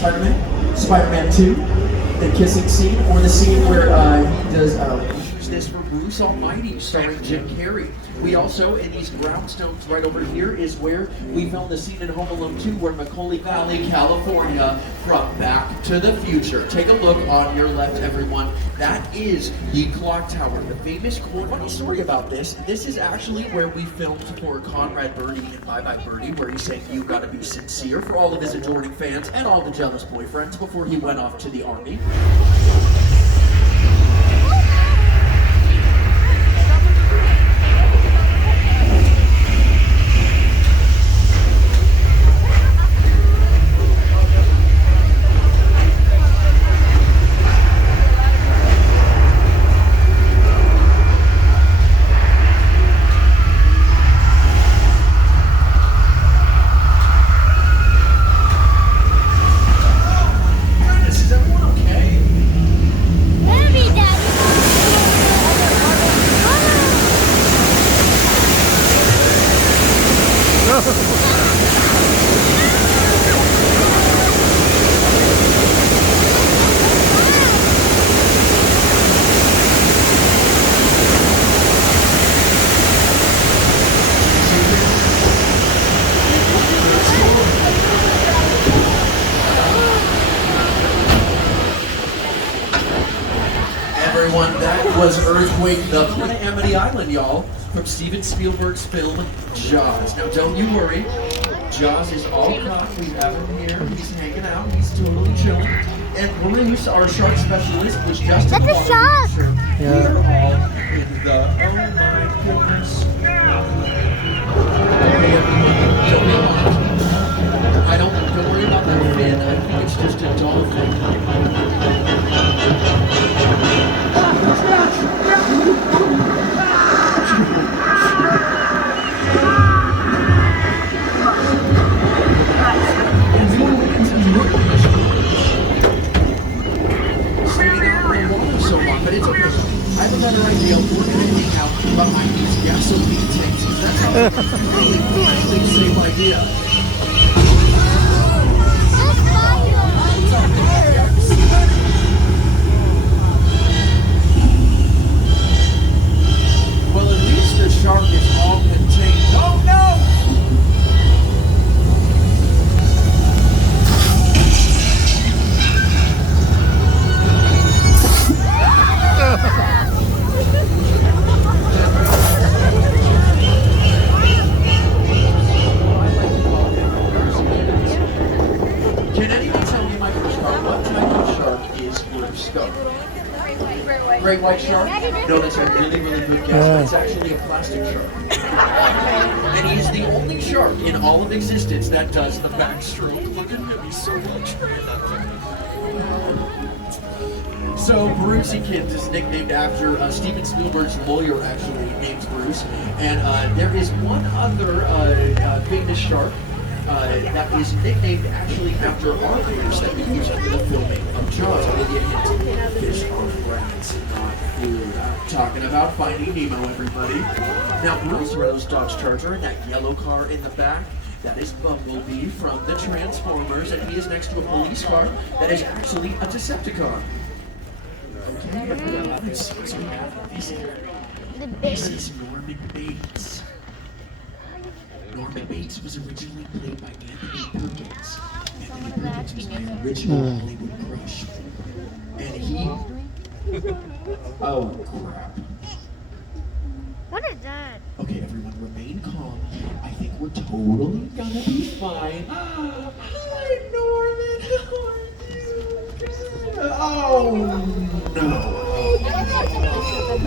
Spider-Man, Spider-Man 2, the kissing scene, or the scene where he does use this for Bruce Almighty, starring Jim Carrey. We also, in these brownstones right over here, is where we filmed the scene in Home Alone 2 where Macaulay Valley, California, from Back to the Future. Take a look on your left, everyone. That is the clock tower. The famous quote. Funny story about this. This is actually where we filmed for Conrad Birdie and Bye Bye Birdie, where he's saying you gotta be sincere for all of his adoring fans and all the jealous boyfriends before he went off to the army. Everyone, that was Earthquake, the Planet Amity Island, y'all, from Steven Spielberg's film Jaws. Now, don't you worry, Jaws is all caught. We have him here. He's hanging out. He's totally chilling. And Bruce, our shark specialist, was just in the water. That's a shark. We are all in the oh my goodness. Okay, everyone, don't worry about that fin. I think it's just a dolphin. But it's okay. I have a better idea. We're going to hang out behind these gasoline tanks. That sounds like a really safe idea. Well, at least the shark is all contained. Oh no! Can anyone tell me, my first shark, what type of shark is Bruce? Go. Great white shark? No, that's a really, really good guess, but it's actually a plastic shark. And he's the only shark in all of existence that does the backstroke. Look at him, he's so much. So Brucey Kid is nicknamed after Steven Spielberg's lawyer, actually named Bruce. And there is one other famous shark that is nicknamed actually after our fish that we used for the filming of Jaws. I'll give you a hint. Fish are rats, not food. I'm talking about Finding Nemo, everybody. Now Bruce Rose Dodge Charger in that yellow car in the back. That is Bumblebee from the Transformers, and he is next to a police car that is actually a Decepticon. Okay, let's see what we have here. This is Norman Bates. Norman Bates was originally played by Anthony Perkins. Anthony Perkins was my original Hollywood crush. And he... Oh, crap. What is that? Okay, everyone, remain calm. I think we're totally gonna be fine. Hi, Norman. How are you? Oh, no.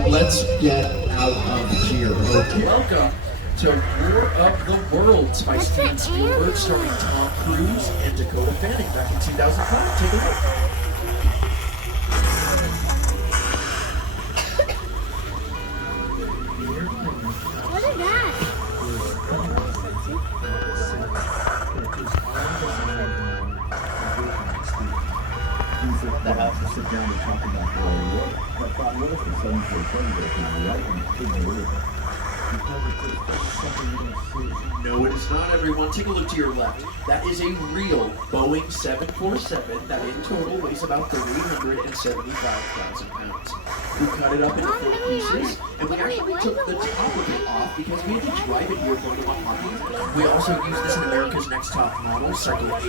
Let's get out of here. Okay. Welcome to War of the Worlds by Steven Spielberg, starring Tom Cruise and Dakota Fanning back in 2005. Take a look. What is that? The house to sit down and talk about the war. But what if the 747 goes right and couldn't believe it? No, it is not, everyone. Take a look to your left. That is a real Boeing 747 that in total weighs about 375,000 pounds. We cut it up into 4 pieces, and we actually took the top of it off because we had to drive it here for the parking. We also use this in America's Next Top Model, Cycle 8.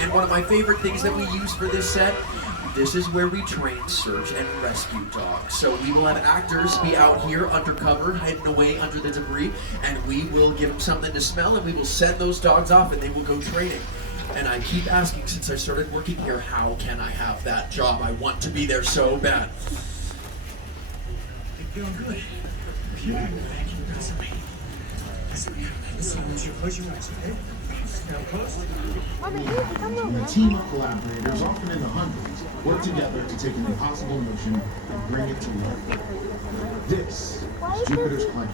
And one of my favorite things that we use for this set, this is where we train search and rescue dogs. So we will have actors be out here undercover, hiding away under the debris, and we will give them something to smell, and we will send those dogs off, and they will go training. And I keep asking since I started working here, how can I have that job? I want to be there so bad. I feel good. Thank you. Close your eyes, okay? Now close. A team of collaborators, often in the hundreds, work together to take an impossible mission and bring it to life. This is Jupiter's Claim,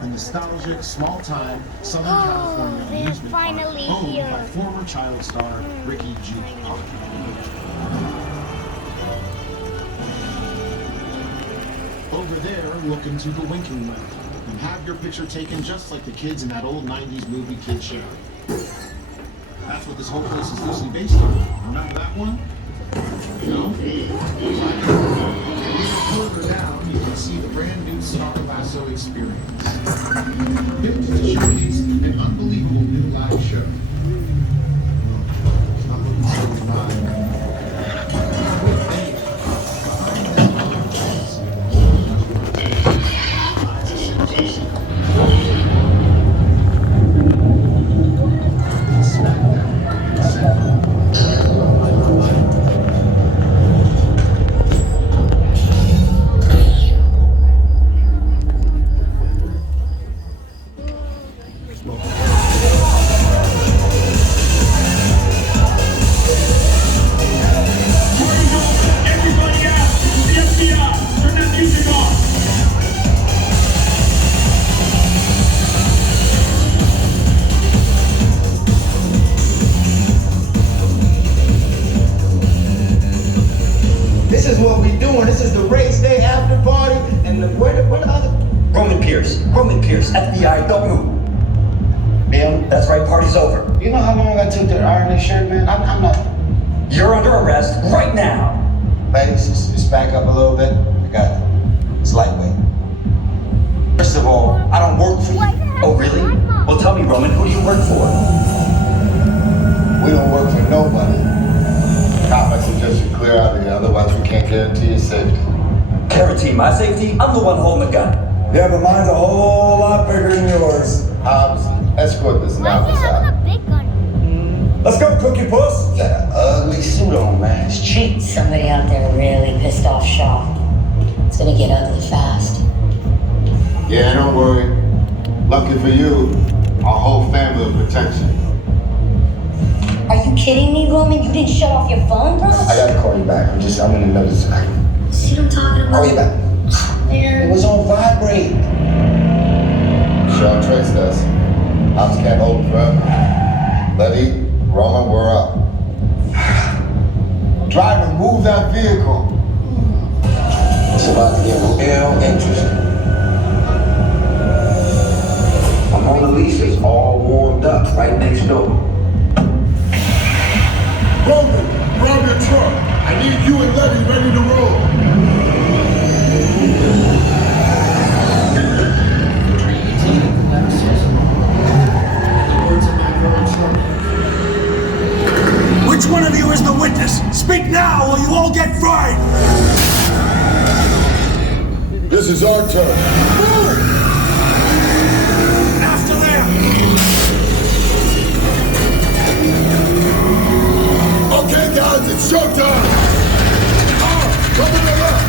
a nostalgic, small-time Southern California amusement park owned by former child star Ricky G. Over there, look into the winking well and have your picture taken just like the kids in that old 90s movie Kid Show. That's what this whole place is loosely based on. Remember that one? No? Further down, you can see the brand new Star Lasso experience. Built to showcase an unbelievable new live show. It's not looking so divine. This is what we doing. This is the race day after party, and where the other? Roman Pierce, FBI, don't move. Ma'am, that's right, party's over. You know how long I took to iron this shirt, man? I'm not. You're under arrest right now. Ladies, just back up a little bit. I got it. It's lightweight. First of all, I don't work for you. Oh, really? Well, tell me, Roman, who do you work for? We don't work for nobody. Cop, I suggest you clear out of here, otherwise we can't guarantee your safety. Guarantee my safety? I'm the one holding the gun. Yeah, but mine's a whole lot bigger than yours. Hobbs, escort this novice out. a big gun? Let's go, Cookie Puss. You got an ugly suit on, man. It's cheap. Somebody out there really pissed off Shaw. It's gonna get ugly fast. Yeah, don't worry. Lucky for you, our whole family will protect you. Are you kidding me, Roman? You didn't shut off your phone, bro? I gotta call you back. I'm in another second. See what I'm talking about? Call you back. It was on vibrate. Sean traced us. Hobbs can't hold it forever. Letty, Roman, we're up. Driver, move that vehicle. It's about to get real interesting. Mona Lisa's all warmed up right next door. Roman, grab your truck. I need you and Letty ready to roll. Which one of you is the witness? Speak now or you all get fried! This is our turn. Move! After them! Okay, guys, it's showtime. Come to the left.